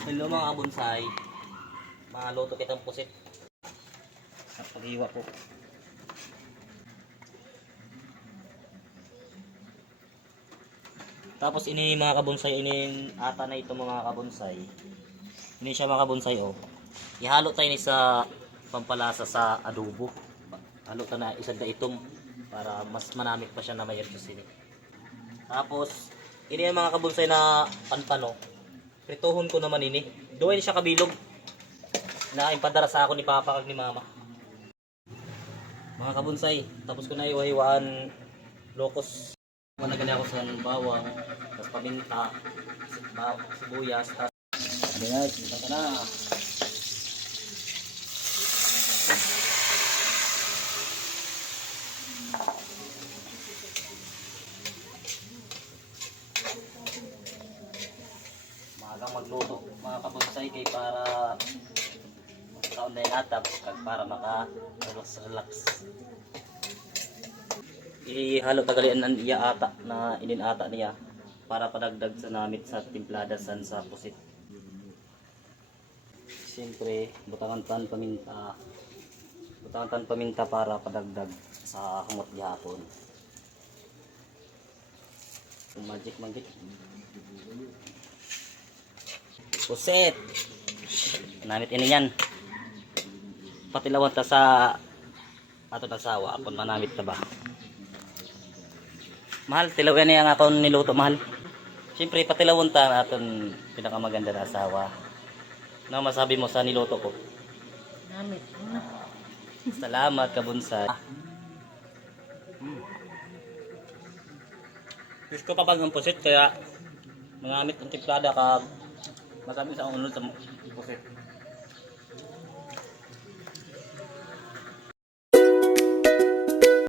Hello mga kabonsay, maluto kitang pusit sa paghiwa po. Tapos ini mga kabonsay, ini ata na ito mga kabonsay. Ini siya mga kabonsay oh. Ihalo tayo ni sa pampalasa sa adobo. Halo ta na isang daitom para mas manamit pa siya na may sini. Tapos ini ang mga kabonsay na panpano. Prituhon ko naman ini. Duway siya kabilog. Na impadara sa ako ni Papa kag ni Mama. Mga kabonsay, tapos ko na iwahiwaan lokos. Wala gani ako sa bawang, tapos paminta, sibuyas, tapos ayan, kita ka na. Magang magluto mga kabonsay kay para kaon na atap kag para maka relax. Ihalo tagalian ng iya ata na ininata niya para padagdag sa namit sa timplada san sa pusit. Siyempre, butangan tan paminta para padagdag sa humot gihapon. Magic. Pusit. Namit ini yan. Patilawan ta sa ato nasawa akon manamit ta ba. Mahal, tilawan niya ang akong niluto, mahal. Siyempre, patilawon ta natin pinakamaganda na asawa. Ano masabi mo sa niluto ko? Namit. Salamat, kabonsay. Gusto ko pa pag ang pusit, kaya mangamit ang timplada kag masabi sa unod sa pusit.